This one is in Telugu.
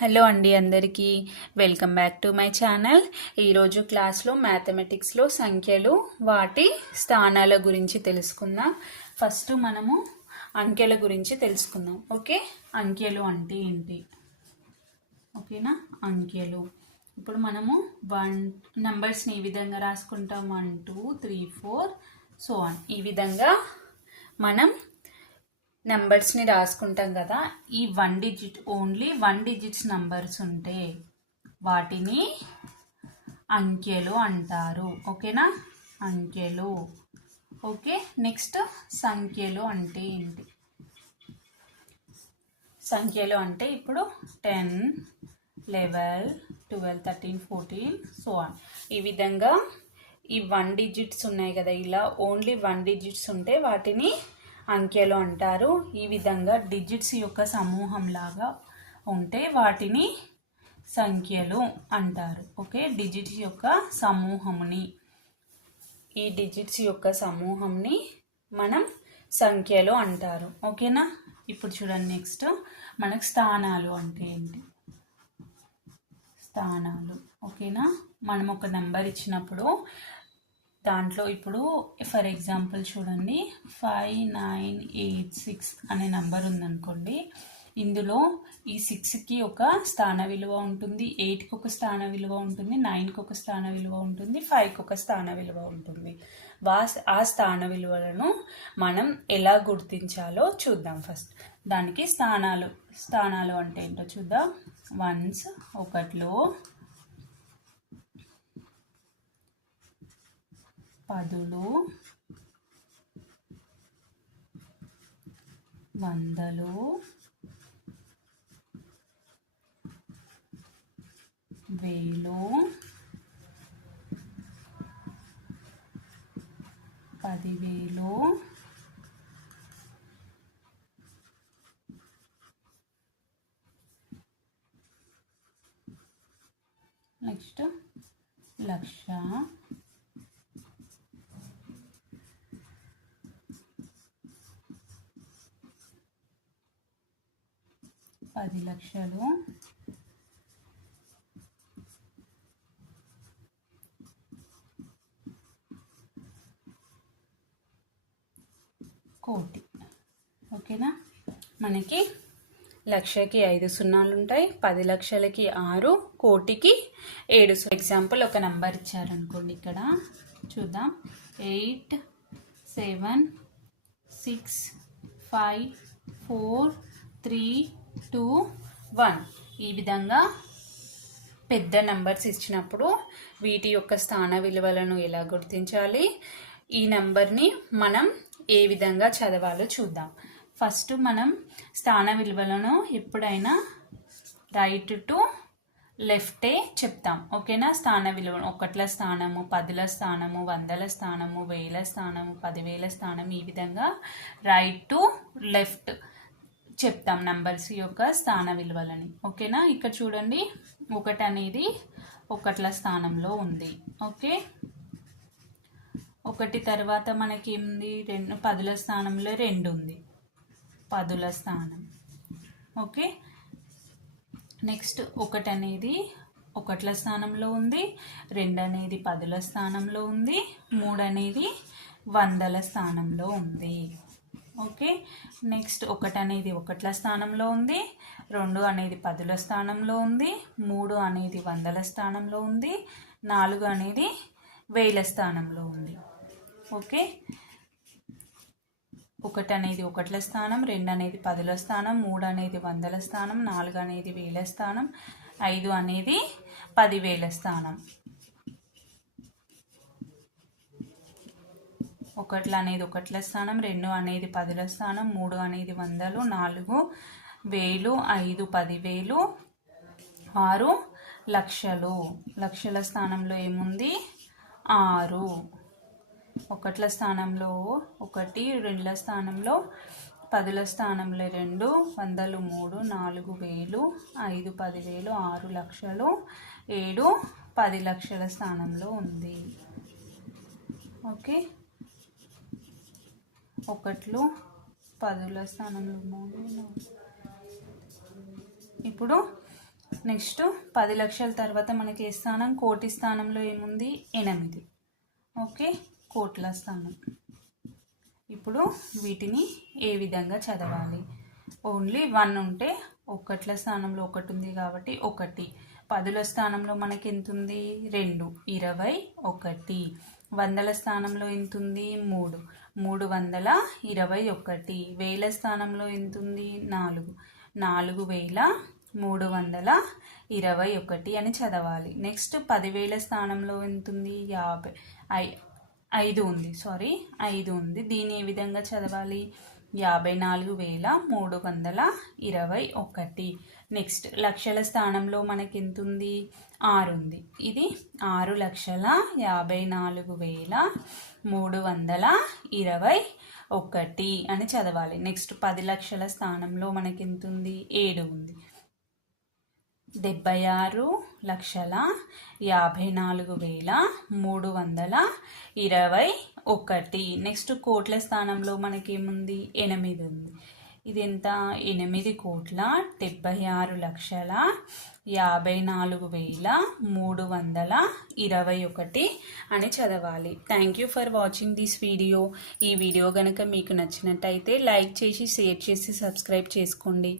హలో అండి అందరికీ welcome back to my channel. ఈరోజు క్లాస్లో మ్యాథమెటిక్స్లో సంఖ్యలు వాటి స్థానాల గురించి తెలుసుకుందాం. ఫస్ట్ మనము అంకెల గురించి తెలుసుకుందాం. ఓకే, అంకెలు అంటే ఏంటి? ఓకేనా, అంకెలు. ఇప్పుడు మనము నంబర్స్ని ఈ విధంగా రాసుకుంటాం. 1 2 3 4 సో ఆన్. ఈ విధంగా మనం నంబర్స్ని రాసుకుంటాం కదా. ఈ 1 డిజిట్ ఓన్లీ 1 డిజిట్స్ నంబర్స్ ఉంటే వాటిని అంకెలు అంటారు. ఓకేనా, అంకెలు. ఓకే, నెక్స్ట్ సంఖ్యలు అంటే ఏంటి? సంఖ్యలు అంటే ఇప్పుడు 10 11 12 13 14 సో ఆన్. ఈ విధంగా ఈ 1 డిజిట్స్ ఉన్నాయి కదా, ఇలా ఓన్లీ 1 డిజిట్స్ ఉంటే వాటిని అంకెలు అంటారు. ఈ విధంగా డిజిట్స్ యొక్క సమూహం లాగా ఉంటే వాటిని సంఖ్యలు అంటారు. ఓకే, డిజిట్స్ యొక్క సమూహంని, ఈ డిజిట్స్ యొక్క సమూహంని మనం సంఖ్యలు అంటారు. ఓకేనా, ఇప్పుడు చూడండి. నెక్స్ట్ మనకు స్థానాలు అంటే ఏంటి? స్థానాలు. ఓకేనా, మనం ఒక నెంబర్ ఇచ్చినప్పుడు దాంట్లో ఇప్పుడు ఫర్ ఎగ్జాంపుల్ చూడండి, 5986 అనే నెంబర్ ఉందనుకోండి. ఇందులో ఈ 6కి ఒక స్థాన విలువ ఉంటుంది, 8కి ఒక స్థాన విలువ ఉంటుంది, 9కి ఒక స్థాన విలువ ఉంటుంది, 5కి ఒక స్థాన విలువ ఉంటుంది. ఆ స్థాన విలువలను మనం ఎలా గుర్తించాలో చూద్దాం. ఫస్ట్ దానికి స్థానాలు అంటే ఏంటో చూద్దాం. వన్స్ ఒకటిలో, పదులు, వందలు, వేలు, 10,000, నెక్స్ట్ లక్ష, 10 లక్షలు, కోటి. ఓకేనా, మనకి లక్షకి 5 సున్నాలు ఉంటాయి, 10 లక్షలకి 6, కోటికి 7. ఎగ్జాంపుల్ ఒక నెంబర్ ఇచ్చారనుకోండి, ఇక్కడ చూద్దాం. 8 7 6 5 4 3 2 1. ఈ విధంగా పెద్ద నెంబర్స్ ఇచ్చినప్పుడు వీటి యొక్క స్థాన విలువలను ఎలా గుర్తించాలి, ఈ నెంబర్ని మనం ఏ విధంగా చదవాలో చూద్దాం. ఫస్ట్ మనం స్థాన విలువలను ఎప్పుడైనా రైట్ టు లెఫ్టే చెప్తాం. ఓకేనా, స్థాన విలువను ఒకట్ల స్థానము, 10ల స్థానము, 100ల స్థానము, 1000ల స్థానము, 10,000 స్థానం, ఈ విధంగా రైట్ టు లెఫ్ట్ చెప్తాం నంబర్స్ యొక్క స్థాన విలువలని. ఓకేనా, ఇక్కడ చూడండి, 1 అనేది ఒకట్ల స్థానంలో ఉంది. ఓకే, 1 తర్వాత మనకి ఏముంది? 10ల స్థానంలో 2 ఉంది, 10ల స్థానం. ఓకే, నెక్స్ట్ 1 అనేది ఒకట్ల స్థానంలో ఉంది, 2 అనేది 10ల స్థానంలో ఉంది, 3 అనేది 100ల స్థానంలో ఉంది. ఓకే, నెక్స్ట్ 1 అనేది ఒకట్ల స్థానంలో ఉంది, 2 అనేది 10ల స్థానంలో ఉంది, 3 అనేది 100ల స్థానంలో ఉంది, 4 అనేది 1000ల స్థానంలో ఉంది. ఓకే, 1 అనేది ఒకట్ల స్థానం, 2 అనేది 10ల స్థానం, 3 అనేది 100ల స్థానం, 4 అనేది 1000ల స్థానం, 5 అనేది 10,000ల స్థానం. 1 అనేది ఒకట్ల స్థానం, 2 అనేది 10ల స్థానం, 3 అనేది 100, 4 వేలు, 5 10,000, 6 లక్షలు. లక్షల స్థానంలో ఏముంది? 6. ఒకట్ల స్థానంలో 1, 2ల స్థానంలో 10ల స్థానంలో 2, 100 3, 4 వేలు, 5 10,000, 6 లక్షలు, 7 10 లక్షల స్థానంలో ఉంది. ఓకే, 1 10ల స్థానంలో 3. ఇప్పుడు నెక్స్ట్ 10 లక్షల తర్వాత మనకి ఏ స్థానం, కోటి స్థానంలో ఏముంది 8. ఓకే, కోట్ల స్థానం. ఇప్పుడు వీటిని ఏ విధంగా చదవాలి? ఓన్లీ 1 ఉంటే ఒకట్ల స్థానంలో 1 ఉంది కాబట్టి 1. పదుల స్థానంలో మనకి ఎంత ఉంది 2, 21. వందల స్థానంలో ఎంత ఉంది 3, 321. వేల స్థానంలో ఎంత ఉంది 4, 4321 అని చదవాలి. నెక్స్ట్ 10,000 స్థానంలో ఎంత ఉంది 5 ఉంది, 5 ఉంది. దీన్ని ఏ విధంగా చదవాలి? 54,321. నెక్స్ట్ లక్షల స్థానంలో మనకి ఎంత ఉంది 6 ఉంది. ఇది 6,54,321 అని చదవాలి. నెక్స్ట్ 10 లక్షల స్థానంలో మనకి ఎంత ఉంది 7 ఉంది. 76,54,321. నెక్స్ట్ కోట్ల స్థానంలో మనకేముంది 8 ఉంది. ఇది ఎంత? 8,76,56,54,321 అని చదవాలి. Thank you for watching this video. ఈ వీడియో కనుక మీకు నచ్చినట్టయితే లైక్ చేసి, షేర్ చేసి, సబ్స్క్రైబ్ చేసుకోండి.